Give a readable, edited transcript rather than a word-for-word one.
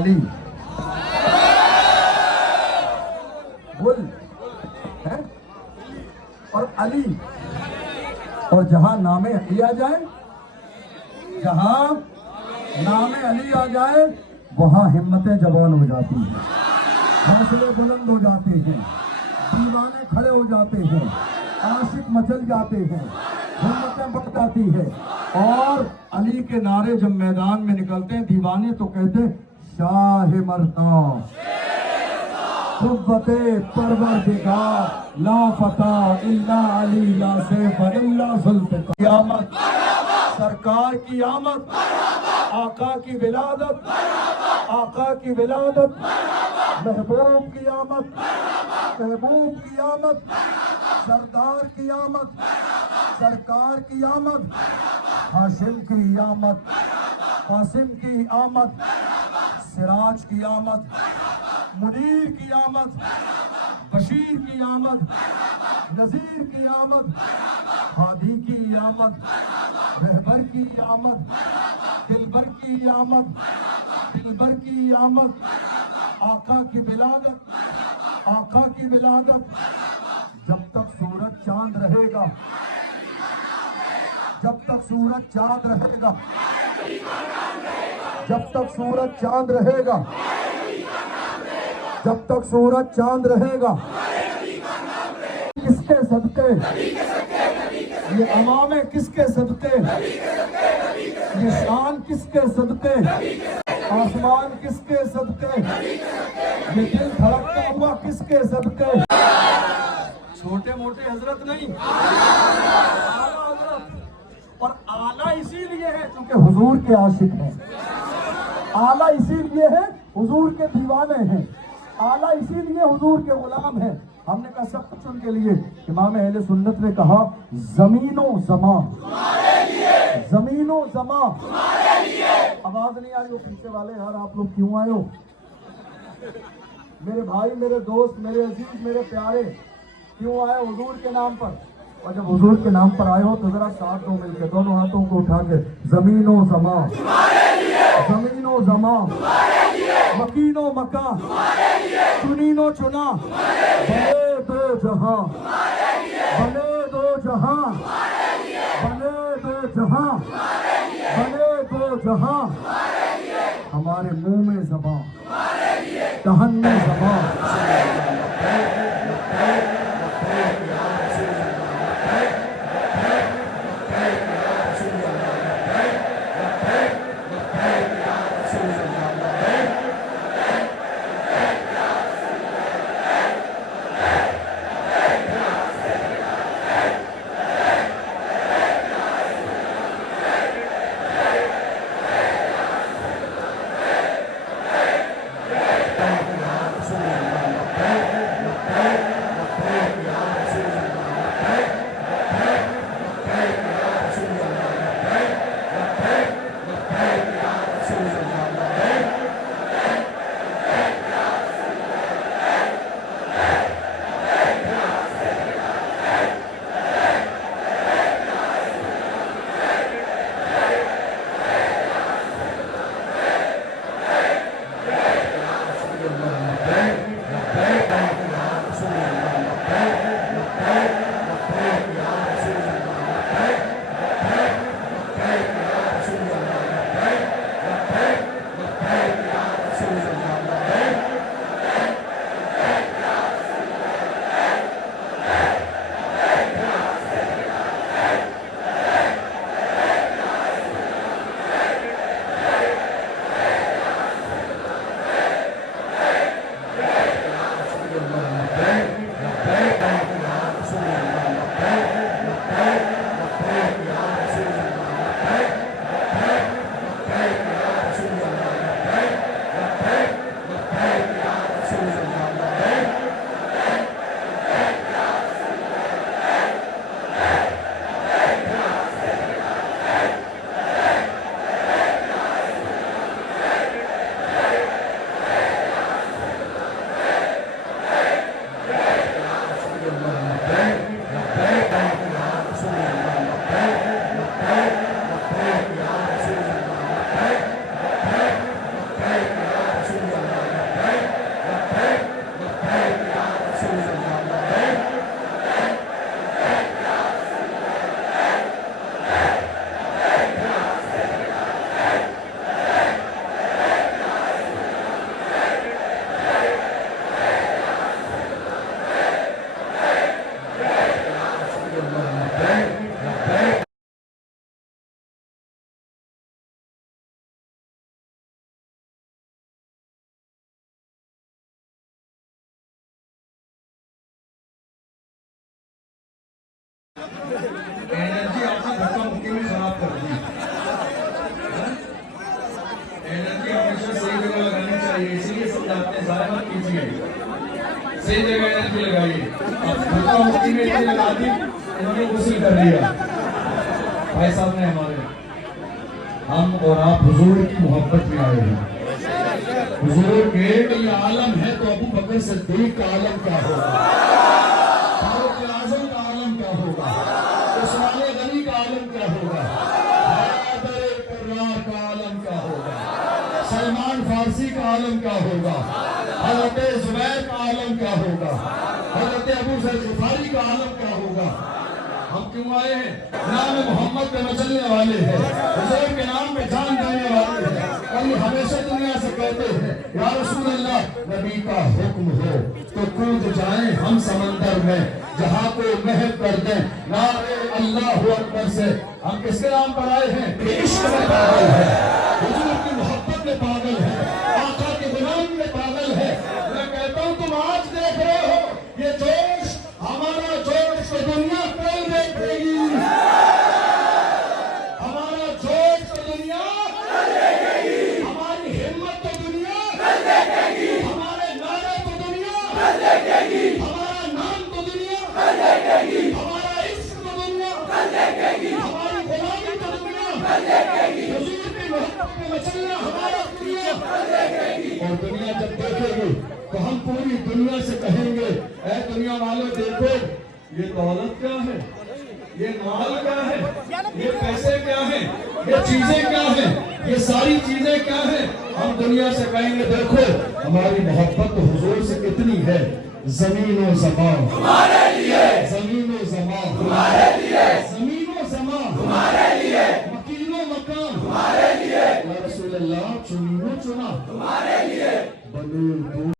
अली, गुल है और अली, और जहां नामे अली आ जाए, जहां नामे अली आ जाए, वहां हिम्मतें जवान हो जाती हैं, हौसले बुलंद हो जाते हैं, दीवाने खड़े हो जाते हैं, आशिक मचल जाते हैं, हिम्मतें बढ़ जाती है। और अली के नारे जब मैदान में निकलते हैं दीवाने तो कहते हैं शाह मर्दा कुव्वते परवरदिगार ला फता इल्ला अली ला सैफ इल्ला जुल्फ़िकार। क़यामत, सरकार की आमद, आका की विलादत, आका की विलादत, महबूब की आमद, महबूब की आमद, सरदार की आमद, सरकार की आमद, हाशिम की आमद, कासिम की आमद, सिराज की आमद, मुनीर की आमद, बशीर की आमद, नज़ीर की आमद, हादी की आमद, रहबर की आमद, दिलबर की आमद, दिलबर की आमद, आका की विलादत, आका की विलादत। जब तक सूरज चांद रहेगा, जब तक सूरज चांद रहेगा, जब तक सूरज चांद रहेगा, जब तक सूरज चांद रहेगा, किसके सदके, ये अवामे किसके सदके, ये शान किसके सदके, आसमान किसके सदके, ये दिल धड़कता हुआ किसके सदके। छोटे मोटे हजरत नहीं, आला हजरत। और आला इसीलिए है क्योंकि हुजूर के आशिक हैं, आला इसीलिए है हुजूर के दीवाने हैं, आला इसीलिए हुजूर के गुलाम हैं। हमने कहा सब कुछ उनके लिए। इमाम अहले सुन्नत ने कहा जमीनो जमा, जमीनो जमा। आवाज नहीं आ रही हो पीछे वाले, यार आप लोग क्यों आए हो? मेरे भाई, मेरे दोस्त, मेरे अजीज, मेरे प्यारे, क्यों आए हुजूर के नाम पर? और जब हुजूर के नाम पर आए हो तो जरा साथ दो मिलकर, दोनों हाथों को उठा के जमीनो जमा, जमीनो जमा, मकीनो मका, चुनीनो चुना, बने दो जहां, बने दो जहां, बने दो जहां, बने दो जहां। हमारे मुंह में ज़बान, दहन में ज़बान। एनर्जी आपकी धक्का मुक्की में खराब कर दी। एनर्जी हमेशा सही जगह लगानी चाहिए, इसीलिए समझाते हैं ज़ाया मत कीजिए, सही जगह एनर्जी लगाइए। अब धक्का मुक्की में इतनी लगा दी, इन्होंने गुस्ल कर लिया। भाई साहब ने हमारे, हम और आप हुजूर की मोहब्बत में आए हैं। हुजूर के ये आलम है तो अबू बकर सिद्दीक का आलम क्या होगा, फारूक आजम का आलम क्या होगा, उस्मान गनी का आलम क्या होगा, हैदर कर्रार का आलम क्या होगा, सलमान फारसी का आलम क्या होगा, हजरत जुबैर का आलम क्या होगा, हजरत अबू जर गिफारी का आलम क्या होगा। हम क्यों आए हैं? नाम मोहम्मद पे मचलने वाले हैं, हुजूर के नाम पे जान देने वाले हैं। कल हमेशा दुनिया से कहते हैं या रसूल अल्लाह, नबी का हुक्म हो तो कूद जाएं हम समंदर में, जहां को महक कर दें नारे अल्लाहु अकबर से। हम किसके नाम पर आए हैं? इश्क में पागल है, हुजूर की मोहब्बत में पागल है, आका के गुलाम में पागल है। मैं कहता हूं तुम आज देख रहे हो ये जोश, हमारा जोश तो दुनिया कल देखेगी, हमारा जोश तो दुनिया कल देखेगी, हमारी हिम्मत तो दुनिया कल देखेगी, हमारे नारे तो दुनिया कल देखेगी, हमारा नाम तो दुनिया कल देखेगी, हमारा इश्क तो दुनिया कल देखेगी, हमारी गुलामी तो दुनिया कल देखेगी, हुजूर की मोहब्बत में मचलना हमारा दुनिया कल देखेगी। और दुनिया जब देखेगी तो हम पूरी दुनिया से कहेंगे ऐ दुनिया वालों देखो ये दौलत क्या है, ये माल क्या है, ये पैसे क्या है, ये चीजें क्या है, ये सारी चीजें क्या है। हम दुनिया से कहेंगे देखो हमारी मोहब्बत तो हुजूर से कितनी है। जमीन और ज़मान तुम्हारे लिए, जमीन और ज़मान तुम्हारे लिए, जमीन और ज़मान तुम्हारे लिए, मकीन और मकान तुम्हारे लिए, या रसूल अल्लाह चुनी चुना तुम्हारे लिए, बने